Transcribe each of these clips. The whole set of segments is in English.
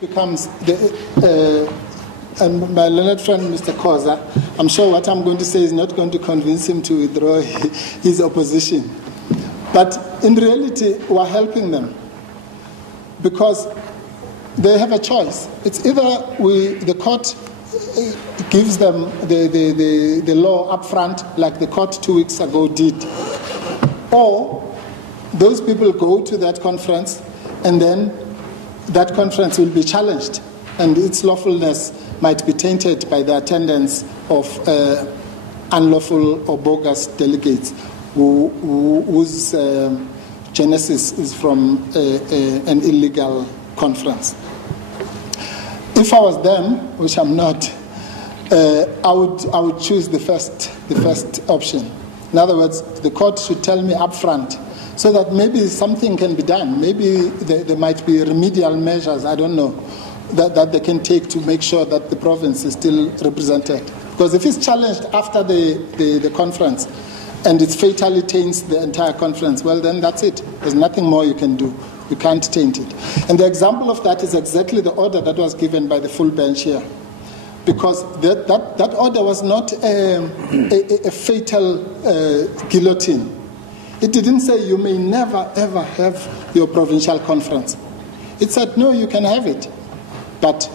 becomes and my learned friend, Mr. Koza, I'm sure what I'm going to say is not going to convince him to withdraw his opposition. But in reality, we're helping them because they have a choice. It's either the court gives them the law up front, like the court 2 weeks ago did, or those people go to that conference and then that conference will be challenged and its lawfulness might be tainted by the attendance of unlawful or bogus delegates whose genesis is from an illegal conference. If I was them, which I'm not, I would choose the first option. In other words, the court should tell me up front so that maybe something can be done. Maybe there might be remedial measures, I don't know, that they can take to make sure that the province is still represented. Because if it's challenged after the conference and it fatally taints the entire conference, well, then that's it. There's nothing more you can do. You can't taint it. And the example of that is exactly the order that was given by the full bench here. Because that order was not a fatal guillotine. It didn't say you may never, ever have your provincial conference. It said, no, you can have it. But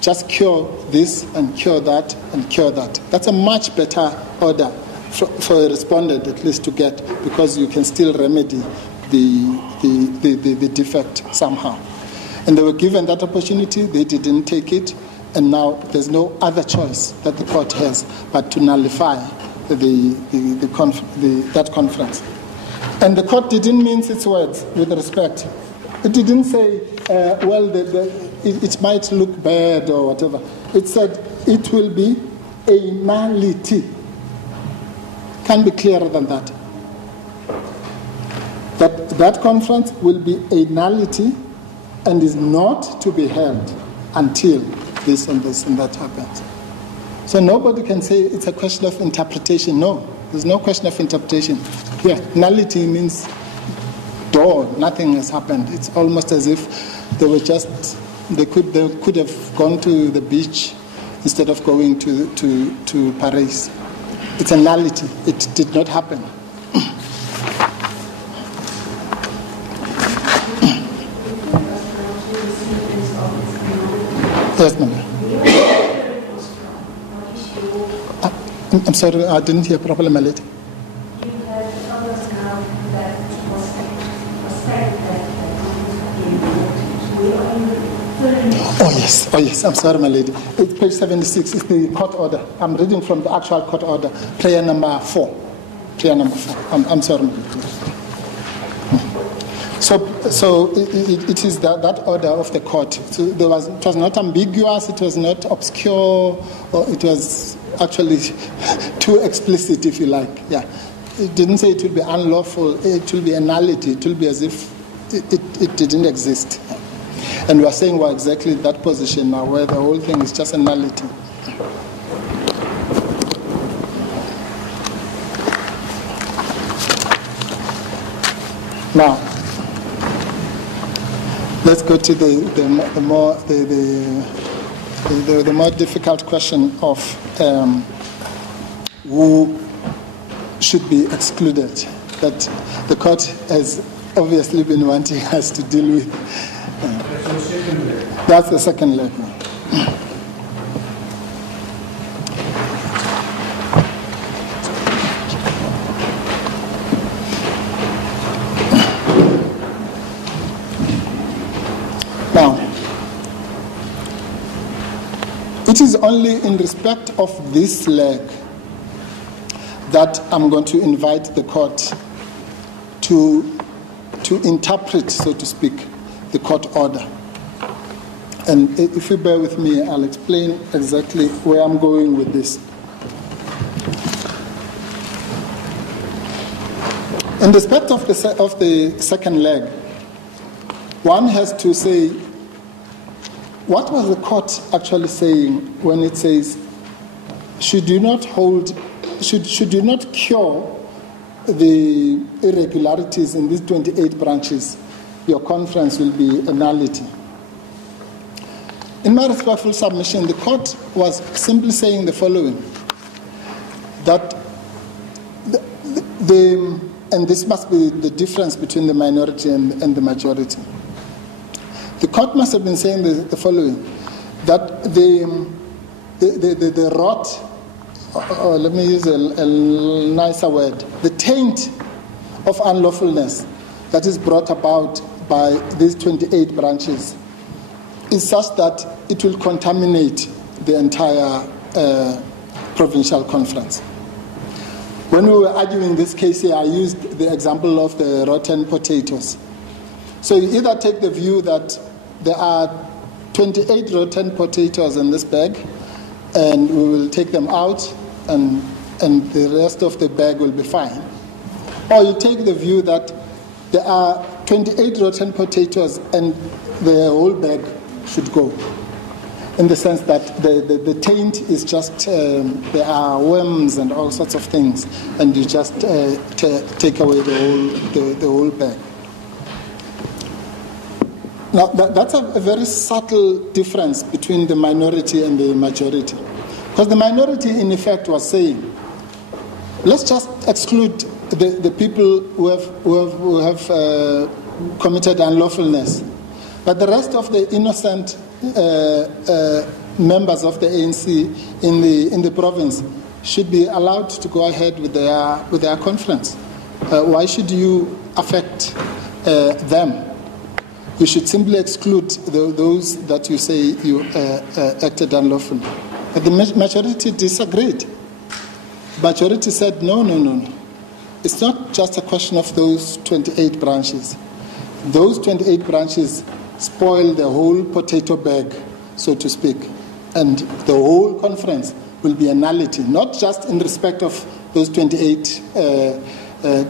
just cure this and cure that and cure that. That's a much better order for a respondent at least to get, because you can still remedy the defect somehow. And they were given that opportunity, they didn't take it, and now there's no other choice that the court has but to nullify that conference. And the court didn't mince its words with respect. It didn't say, it might look bad or whatever. It said it will be a nullity. Can't be clearer than that. That conference will be a nullity and is not to be held until this and that happens. So nobody can say it's a question of interpretation. No, there's no question of interpretation. Here, nullity means nothing has happened. It's almost as if they could have gone to the beach instead of going to Paris. It's a nullity. It did not happen. Yes, ma'am. I'm sorry, I didn't hear properly, my lady. Oh yes, I'm sorry, my lady. It's page 76, it's the court order. I'm reading from the actual court order, prayer number 4. I'm sorry, my lady. So it is that order of the court. So it was not ambiguous, it was not obscure, or it was actually too explicit, if you like. Yeah, it didn't say it will be unlawful, it will be a nullity, it will be as if it didn't exist. And we are saying we're exactly in that position now, where the whole thing is just a nullity. Now, let's go to the more difficult question of who should be excluded, that the court has obviously been wanting us to deal with. That's the second leg. Now, it is only in respect of this leg that I'm going to invite the court to interpret, so to speak, the court order. And if you bear with me, I'll explain exactly where I'm going with this. In respect of the second leg, one has to say, what was the court actually saying when it says, should you not cure the irregularities in these 28 branches, your conference will be a nullity. In my respectful submission, the court was simply saying the following, that and this must be the difference between the minority and the majority. The court must have been saying the following, that the rot, or let me use a nicer word, the taint of unlawfulness that is brought about by these 28 branches is such that it will contaminate the entire provincial conference. When we were arguing this case here, I used the example of the rotten potatoes. So you either take the view that there are 28 rotten potatoes in this bag, and we will take them out, and the rest of the bag will be fine. Or you take the view that there are 28 rotten potatoes and the whole bag should go, in the sense that the taint is just, there are worms and all sorts of things, and you just take away the whole bag. Now, that's a very subtle difference between the minority and the majority. Because the minority, in effect, was saying, let's just exclude the people who have committed unlawfulness. But the rest of the innocent members of the ANC in the province should be allowed to go ahead with their conference. Why should you affect them? You should simply exclude those that you say you acted unlawfully. But the majority disagreed. Majority said, no. It's not just a question of those 28 branches. Those 28 branches spoil the whole potato bag, so to speak. And the whole conference will be a nullity, not just in respect of those 28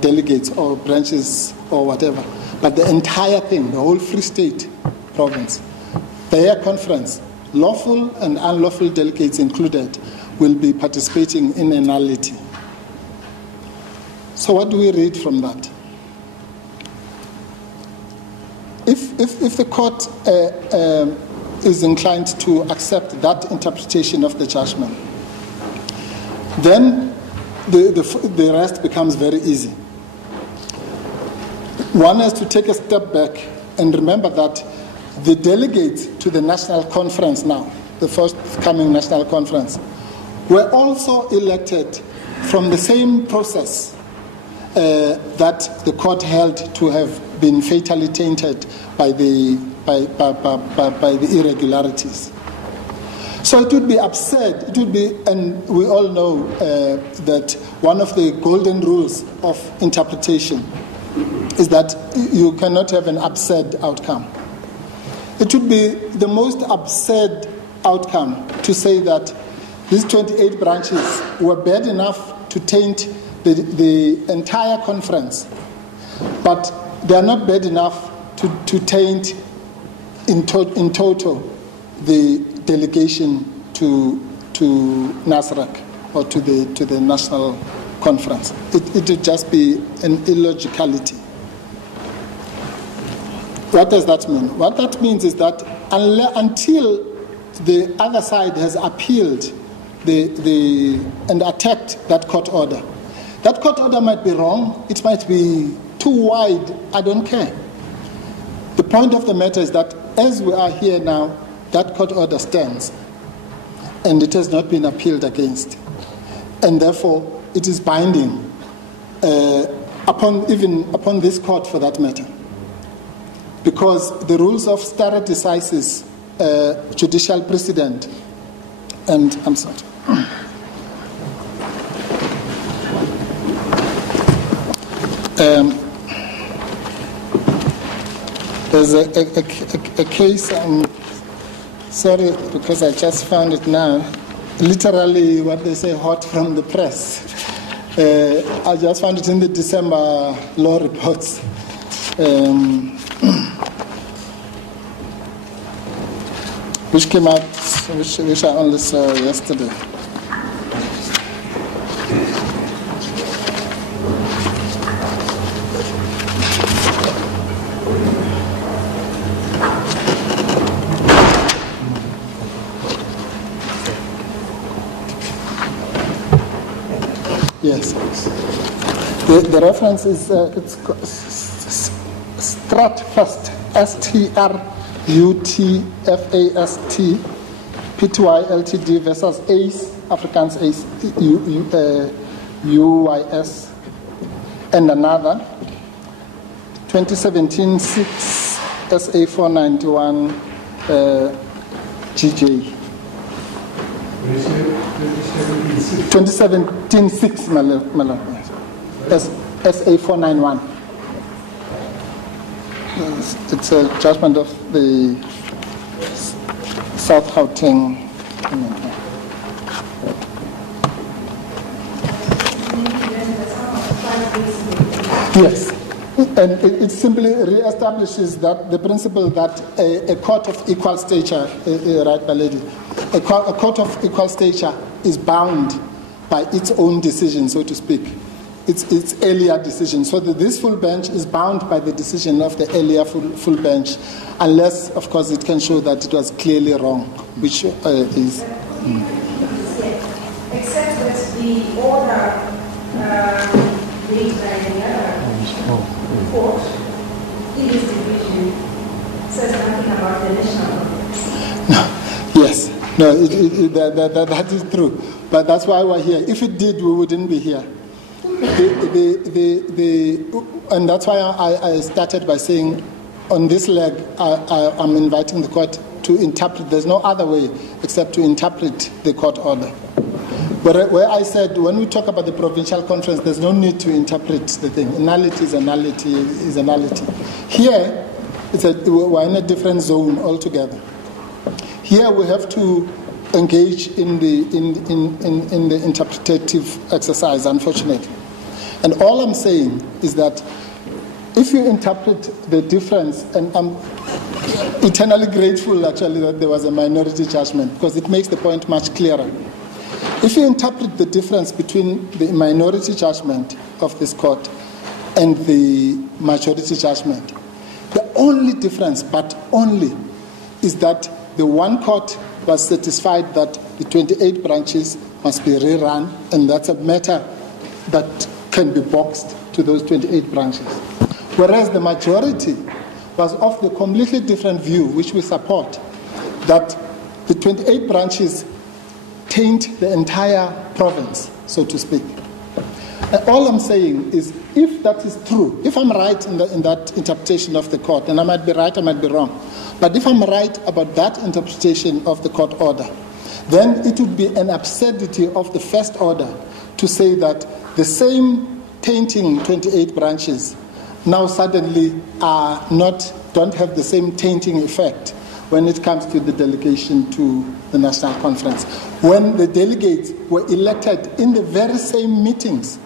delegates or branches or whatever, but the entire thing, the whole Free State province. Their conference, lawful and unlawful delegates included, will be participating in a nullity. So what do we read from that? If the court is inclined to accept that interpretation of the judgment, then the rest becomes very easy. One has to take a step back and remember that the delegates to the national conference now, the forthcoming national conference, were also elected from the same process that the court held to have been fatally tainted by the irregularities. So it would be absurd, and we all know that one of the golden rules of interpretation is that you cannot have an absurd outcome. It would be the most absurd outcome to say that these 28 branches were bad enough to taint the entire conference, but they are not bad enough to taint in total the delegation to NASRAC or to the national conference. It would just be an illogicality. What does that mean? What that means is that until the other side has appealed and attacked that court order, that court order might be wrong, it might be too wide, I don't care. The point of the matter is that as we are here now, that court order stands and it has not been appealed against. And therefore, it is binding upon this court for that matter. Because the rules of stare decisis, judicial precedent, and I'm sorry. There's a case, I'm sorry because I just found it now, literally what they say hot from the press. I just found it in the December law reports. Which came out, which I only saw yesterday. Yes. The reference is it's Stratfast, STRUTFAST, Pty Ltd versus ACE, Afrikaans ACE, UYS, and another 2017-6 SA491 GJ. 2017-6 SA491. It's a judgment of the South Gauteng. Yes, and it simply reestablishes that the principle that a court of equal stature, right, my lady, a court of equal stature is bound by its own decision, so to speak. Its earlier decision. So this full bench is bound by the decision of the earlier full bench, unless, of course, it can show that it was clearly wrong, which is. Except that the order made by the other court in this division says nothing about the national conference. No. Yes. No, that is true. But that's why we're here. If it did, we wouldn't be here. And that's why I started by saying, on this leg, I'm inviting the court to interpret. There's no other way except to interpret the court order. Where I said, when we talk about the provincial conference, there's no need to interpret the thing. Anality is anality is anality. Here, we're in a different zone altogether. Here we have to engage in the interpretative exercise, unfortunately. And all I'm saying is that if you interpret the difference, and I'm eternally grateful actually that there was a minority judgment, because it makes the point much clearer. If you interpret the difference between the minority judgment of this court and the majority judgment, the only difference, but only, is that the one court was satisfied that the 28 branches must be rerun, and that's a matter that can be boxed to those 28 branches. Whereas the majority was of the completely different view, which we support, that the 28 branches taint the entire province, so to speak. And all I'm saying is, if that is true, if I'm right in that interpretation of the court, and I might be right, I might be wrong, but if I'm right about that interpretation of the court order, then it would be an absurdity of the first order to say that the same tainting 28 branches now suddenly don't have the same tainting effect when it comes to the delegation to the National Conference. When the delegates were elected in the very same meetings,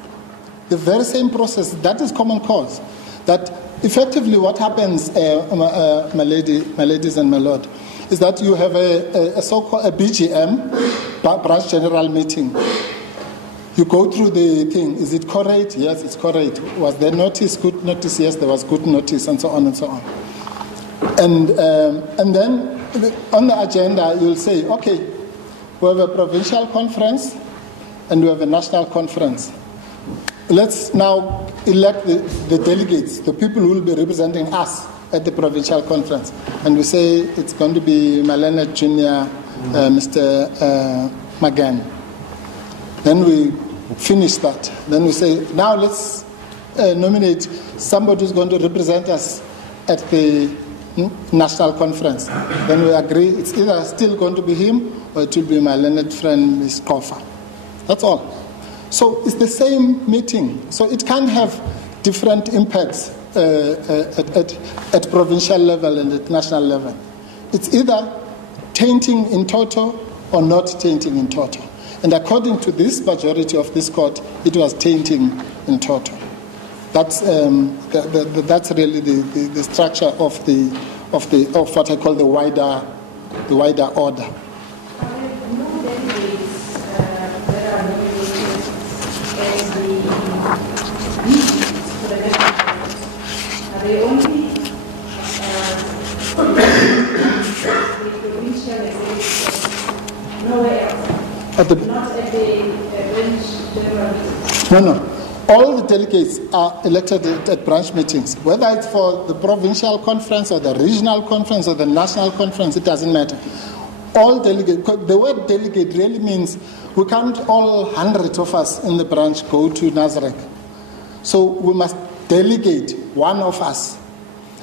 the very same process, that is common cause. That effectively what happens, my ladies and my lord, is that you have a so-called a BGM, branch general meeting. You go through the thing. Is it correct? Yes, it's correct. Was there notice? Good notice? Yes, there was good notice, and so on and so on. And then on the agenda, you'll say, okay, we have a provincial conference and we have a national conference. Let's now elect the delegates, the people who will be representing us at the provincial conference. And we say it's going to be Malena Jr., Mr. Magan. Then we finish that. Then we say, now let's nominate somebody who's going to represent us at the national conference. Then we agree it's either still going to be him or it will be my learned friend, Ms. Kofa. That's all. So it's the same meeting. So it can have different impacts at provincial level and at national level. It's either tainting in toto or not tainting in toto. And according to this majority of this court, it was tainting in toto. That's really the structure of what I call the wider order. They only nowhere else. Not at the bench general meeting. No. All the delegates are elected at branch meetings. Whether it's for the provincial conference or the regional conference or the national conference, it doesn't matter. All delegates, the word delegate really means we can't all 100 of us in the branch go to Nazareth. So we must delegate one of us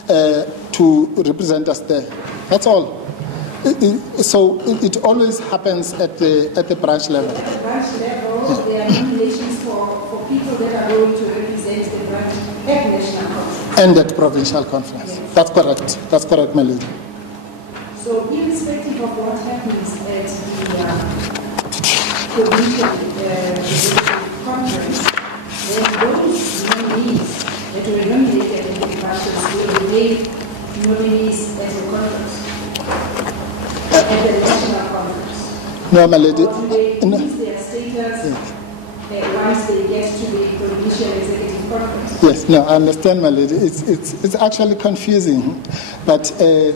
to represent us there. That's all. So it always happens at the branch level. At the branch level, there are nominations for people that are going to represent the branch at national conference. And at provincial conference. Yes. That's correct. That's correct, my lady. So irrespective of what happens at the provincial conference, those nominees that were nominated in the branches will remain nominees at the conference. At the national conference. No, my lady. Or do they lose their status once they get to the provincial executive conference? Yes, no, I understand, my lady. It's actually confusing, but the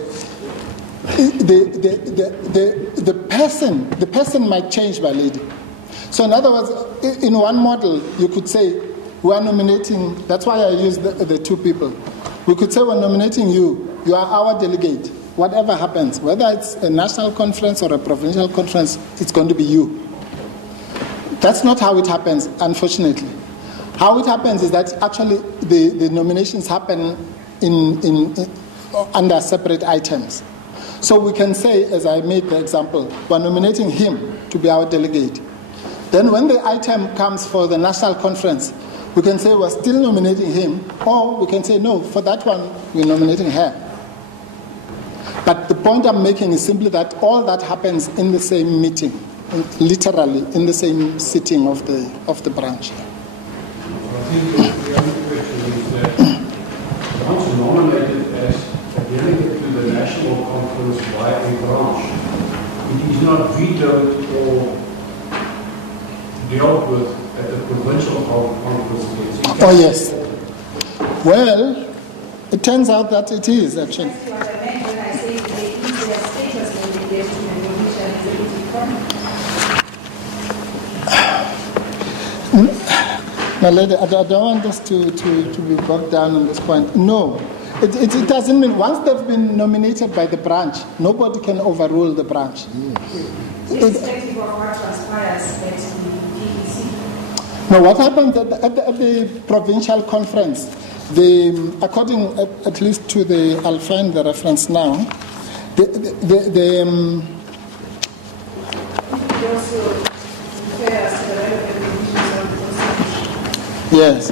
person might change, my lady. So in other words, in one model, you could say we are nominating. That's why I use the two people. We could say we're nominating you. You are our delegate. Whatever happens, whether it's a national conference or a provincial conference, it's going to be you. That's not how it happens, unfortunately. How it happens is that actually the nominations happen under separate items. So we can say, as I made the example, we're nominating him to be our delegate. Then when the item comes for the national conference, we can say we're still nominating him, or we can say, no, for that one, we're nominating her. But the point I'm making is simply that all that happens in the same meeting, literally in the same sitting of the branch. I think the other question is that once nominated as a delegate to the national conference by a branch, it is not vetoed or dealt with at the provincial conference. Oh yes. Well, it turns out that it is actually. That's what I meant when I say they lose their status when they get to the provincial executive conference. Now, lady, I don't want us to be bogged down on this point. No, it doesn't mean once they've been nominated by the branch, nobody can overrule the branch. Irrespective of what transpires at the PEC. Now, what happens at the provincial conference? According at least to I'll find the reference now. Yes.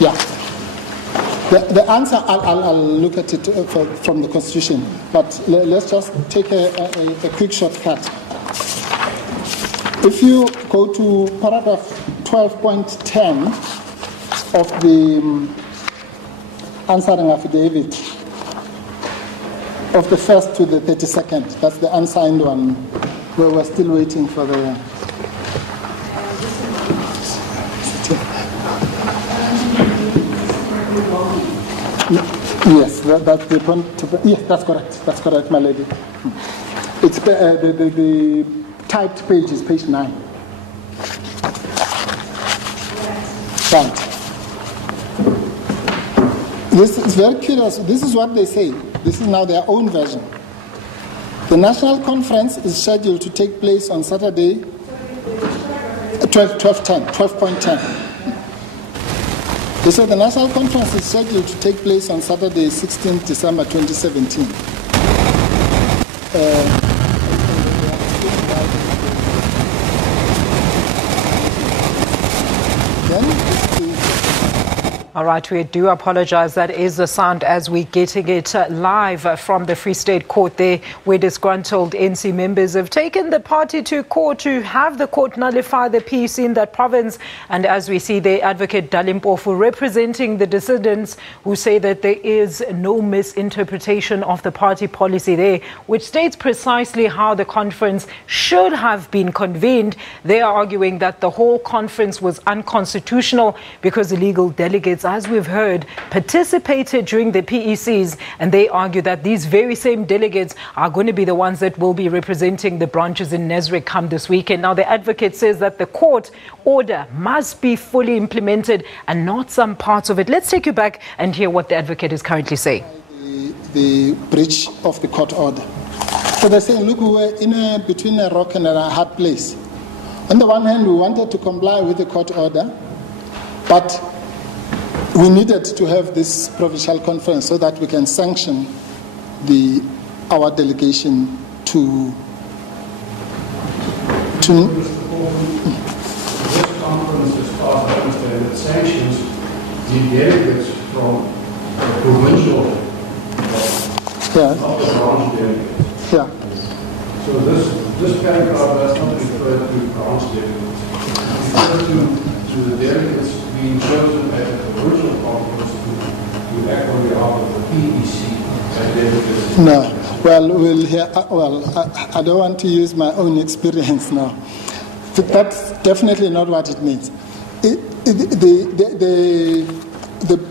Yeah. The answer, I'll look at it from the Constitution, but let's just take a quick shortcut. If you go to paragraph 12.10 of the answering affidavit, of the 1st to the 32nd, that's the unsigned one, where we're still waiting for the... Yes, that's the point. Yes, that's correct. That's correct, my lady. It's the typed page is page 9. Right. This is very curious. This is what they say. This is now their own version. The national conference is scheduled to take place on Saturday, 12.10. They said the national conference is scheduled to take place on Saturday, 16th December 2017. All right, we do apologize. That is the sound as we're getting it live from the Free State Court there, where disgruntled NC members have taken the party to court to have the court nullify the peace in that province. And as we see there, Advocate Dalimpofu representing the dissidents who say that there is no misinterpretation of the party policy there, which states precisely how the conference should have been convened. They are arguing that the whole conference was unconstitutional because illegal delegates, as we've heard, participated during the PECs, and they argue that these very same delegates are going to be the ones that will be representing the branches in Nesric come this weekend. Now, the advocate says that the court order must be fully implemented and not some parts of it. Let's take you back and hear what the advocate is currently saying. The breach of the court order. So they're saying, look, we were between a rock and a hard place. On the one hand, we wanted to comply with the court order, but we needed to have this provincial conference so that we can sanction our delegation to This conference, as far as I understand it, sanctions the delegates from provincial, not the branch delegates. Yeah. So this paragraph does not refer to branch delegates. It refers to the delegates being chosen at the provincial conference to act on behalf of the PEC as delegates. No. Well, I don't want to use my own experience now. That's definitely not what it means. The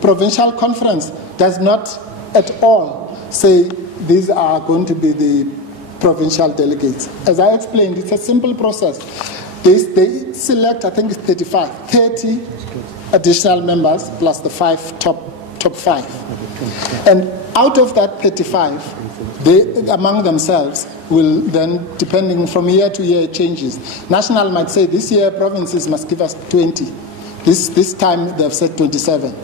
provincial conference does not at all say these are going to be the provincial delegates. As I explained, it's a simple process. They select, I think it's 30 additional members plus the top 5. And out of that 35, they, among themselves, will then, depending from year to year, it changes. National might say this year provinces must give us 20. This time they've said 27.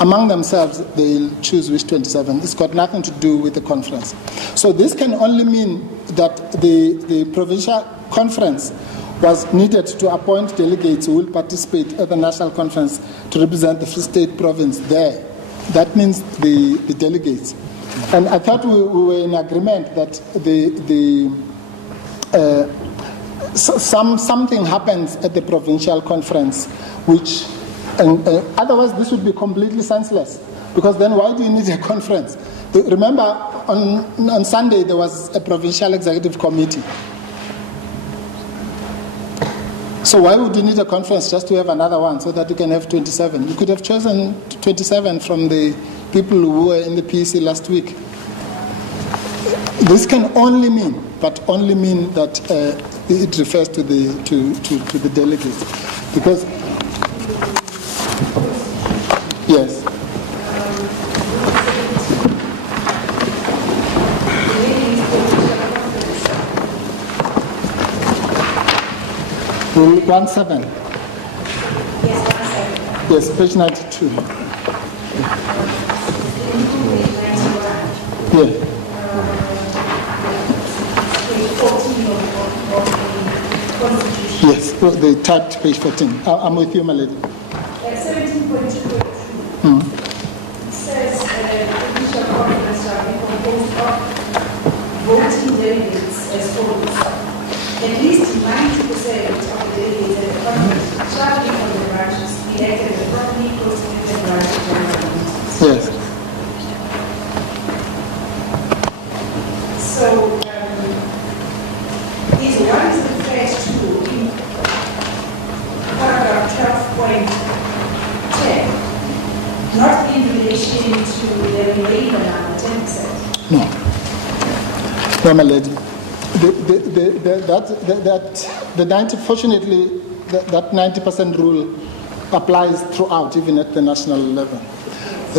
Among themselves, they'll choose which 27. It's got nothing to do with the conference. So this can only mean that the provincial conference was needed to appoint delegates who will participate at the national conference to represent the Free State province there. That means the delegates. And I thought we were in agreement that something happens at the provincial conference, which otherwise this would be completely senseless. Because then why do you need a conference? Remember, on Sunday there was a provincial executive committee. So why would you need a conference just to have another one so that you can have 27? You could have chosen 27 from the people who were in the PEC last week. This can only mean that it refers to the delegates, because yes. Rule 17. Yes, page 92. Yeah. Yes, the typed page 14. I'm with you, my lady. 17.2. It says the provincial conference shall be composed of voting delegates as follows. At least 90% of the delegates at the conference shall be from the branches elected at the properly constituted branch general meetings. Yes. So, is what is referred to in paragraph 12.10 not in relation to the remainder number 10%? No, my lady. Fortunately, that 90% rule applies throughout, even at the national level.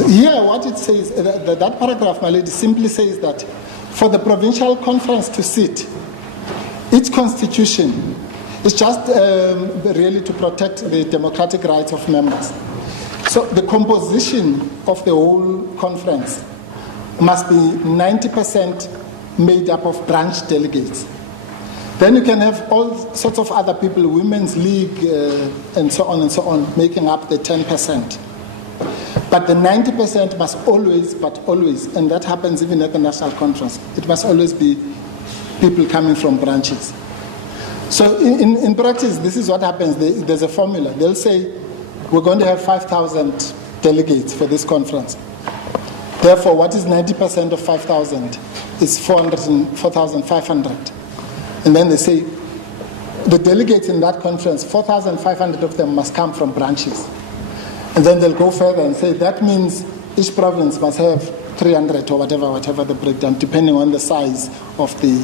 Here, what it says, that paragraph, my lady, simply says that for the provincial conference to sit, its constitution is just really to protect the democratic rights of members. So the composition of the whole conference must be 90% made up of branch delegates. Then you can have all sorts of other people, Women's League, and so on, making up the 10%. But the 90% must always, and that happens even at the national conference, it must always be people coming from branches. So in practice, this is what happens. There's a formula. They'll say, we're going to have 5,000 delegates for this conference. Therefore, what is 90% of 5,000 is 4,500. And then they say, the delegates in that conference, 4,500 of them must come from branches. And then they'll go further and say, that means each province must have 300 or whatever the breakdown, depending on the size of the.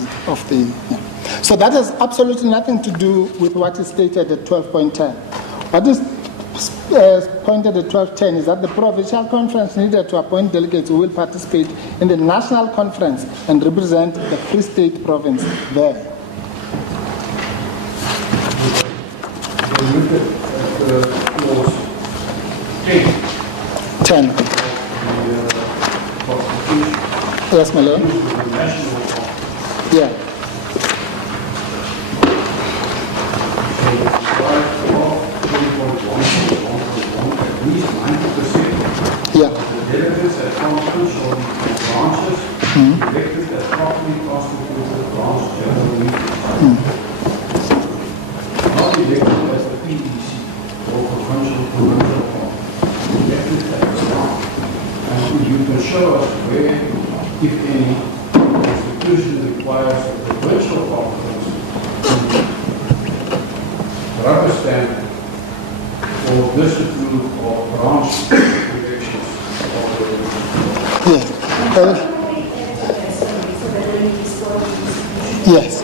Yeah. So that has absolutely nothing to do with what is stated at 12.10. What is pointed at 12.10 is that the provincial conference needed to appoint delegates who will participate in the national conference and represent the Free State province there. Look at clause 10. Yes, my lord. Yeah. Yeah. The delegates at conference shall be branches elected at properly constituted branch general meetings. Not elected as the PEC or provincial conference. Elected at the start. And you can show us where, if any, the Constitution requires the provincial conference to rubber stamp or disapprove of branch elections of the Yes. Yes.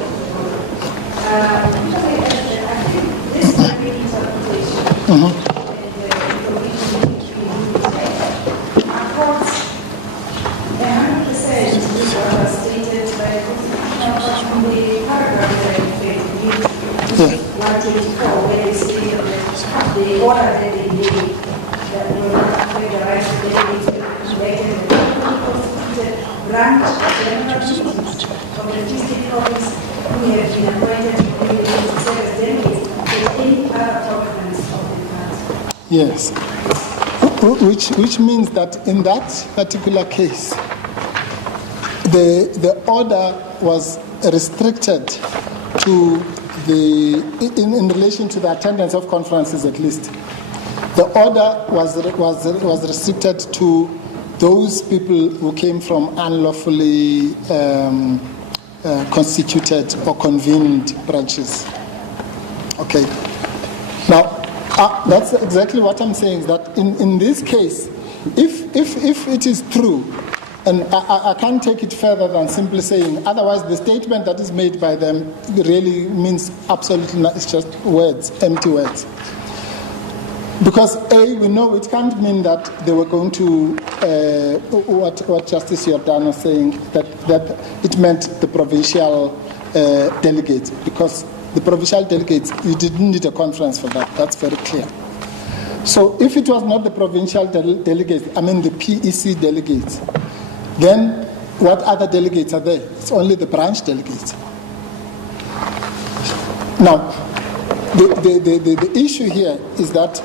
The order that they made that will not affect the rights of delegates to be elected in the constituted branch general meetings of the district province who have been appointed to serve as delegates with any other province of the party. Yes. Which means that in that particular case, the order was restricted to in relation to the attendance of conferences at least. The order was restricted to those people who came from unlawfully constituted or convened branches. Okay. Now, that's exactly what I'm saying, is that in this case, if it is true, and I can't take it further than simply saying, otherwise the statement that is made by them really means absolutely not, it's just words, empty words. Because A, we know it can't mean that they were going to, what Justice Jordan was saying, that it meant the provincial delegates, because the provincial delegates, you didn't need a conference for that, that's very clear. So if it was not the provincial delegates, I mean the PEC delegates, then what other delegates are there? It's only the branch delegates. Now, the issue here is that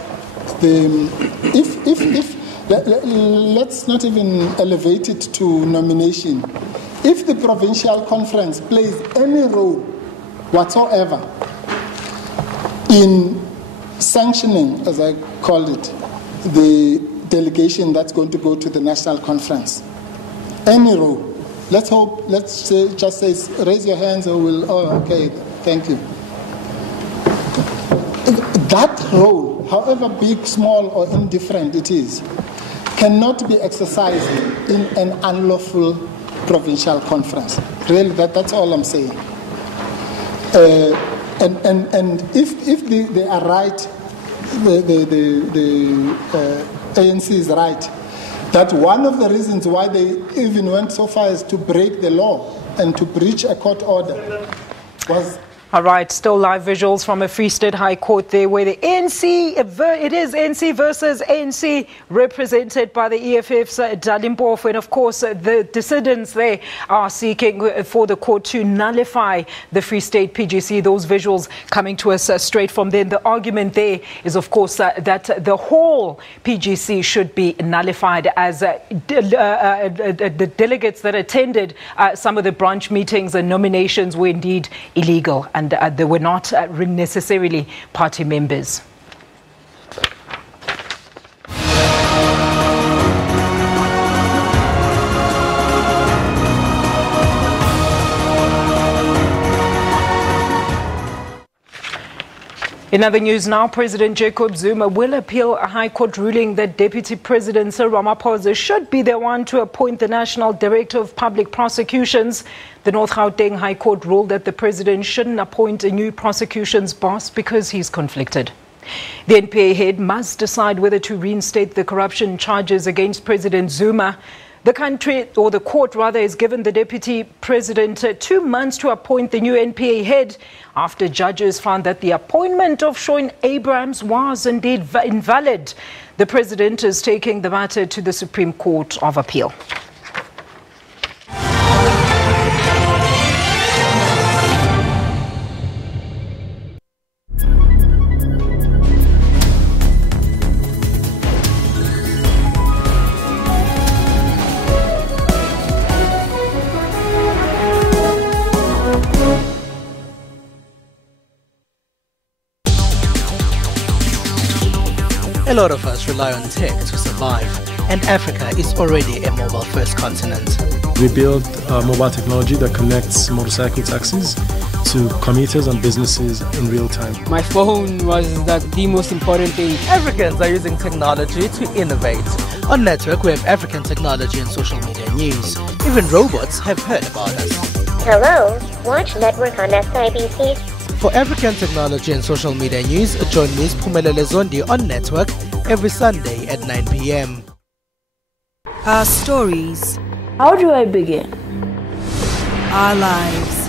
let's not even elevate it to nomination. If the provincial conference plays any role whatsoever in sanctioning, as I called it, the delegation that's going to go to the national conference, any role. Let's say, just say, raise your hands or okay, thank you. That role, however big, small, or indifferent it is, cannot be exercised in an unlawful provincial conference. Really, that's all I'm saying. And if they are right, the ANC is right, that one of the reasons why they even went so far as to break the law and to breach a court order was All right, still live visuals from a Free State High Court there where the ANC, it is ANC versus ANC, represented by the EFF's Dalimpofu. And of course, the dissidents there are seeking for the court to nullify the Free State PGC. Those visuals coming to us straight from there. The argument there is, of course, that the whole PGC should be nullified as the delegates that attended some of the branch meetings and nominations were indeed illegal, and they were not necessarily party members. In other news now, President Jacob Zuma will appeal a High Court ruling that Deputy President Cyril Ramaphosa should be the one to appoint the National Director of Public Prosecutions. The North Gauteng High Court ruled that the President shouldn't appoint a new prosecutions boss because he's conflicted. The NPA head must decide whether to reinstate the corruption charges against President Zuma. The country, or the court rather, has given the Deputy President 2 months to appoint the new NPA head after judges found that the appointment of Sean Abrams was indeed invalid. The President is taking the matter to the Supreme Court of Appeal. A lot of us rely on tech to survive, and Africa is already a mobile-first continent. We built mobile technology that connects motorcycle taxis to commuters and businesses in real time. My phone was the most important thing. Africans are using technology to innovate. On Network, we have African technology and social media news. Even robots have heard about us. Hello, watch Network on SABC. For African technology and social media news, join Ms. Phumelele Zondi on Network every Sunday at 9 p.m. Our stories. How do I begin? Our lives.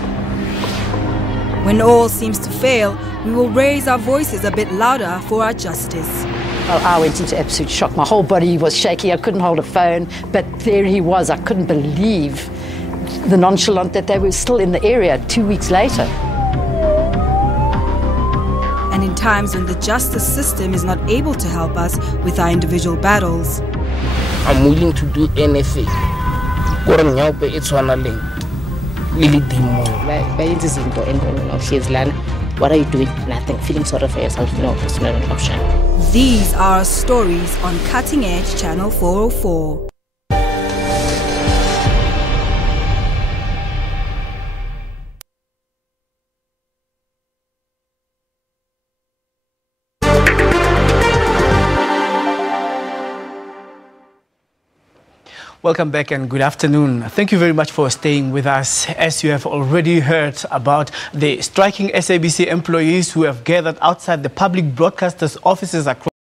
When all seems to fail, we will raise our voices a bit louder for our justice. Well, I went into absolute shock. My whole body was shaky. I couldn't hold a phone, but there he was. I couldn't believe the nonchalant that they were still in the area 2 weeks later. And in times when the justice system is not able to help us with our individual battles. I'm willing to do anything. What are you doing? Nothing. Feeling sorry for yourself? No, it's not an option. These are our stories on Cutting Edge Channel 404. Welcome back and good afternoon. Thank you very much for staying with us. As you have already heard about the striking SABC employees who have gathered outside the public broadcasters' offices across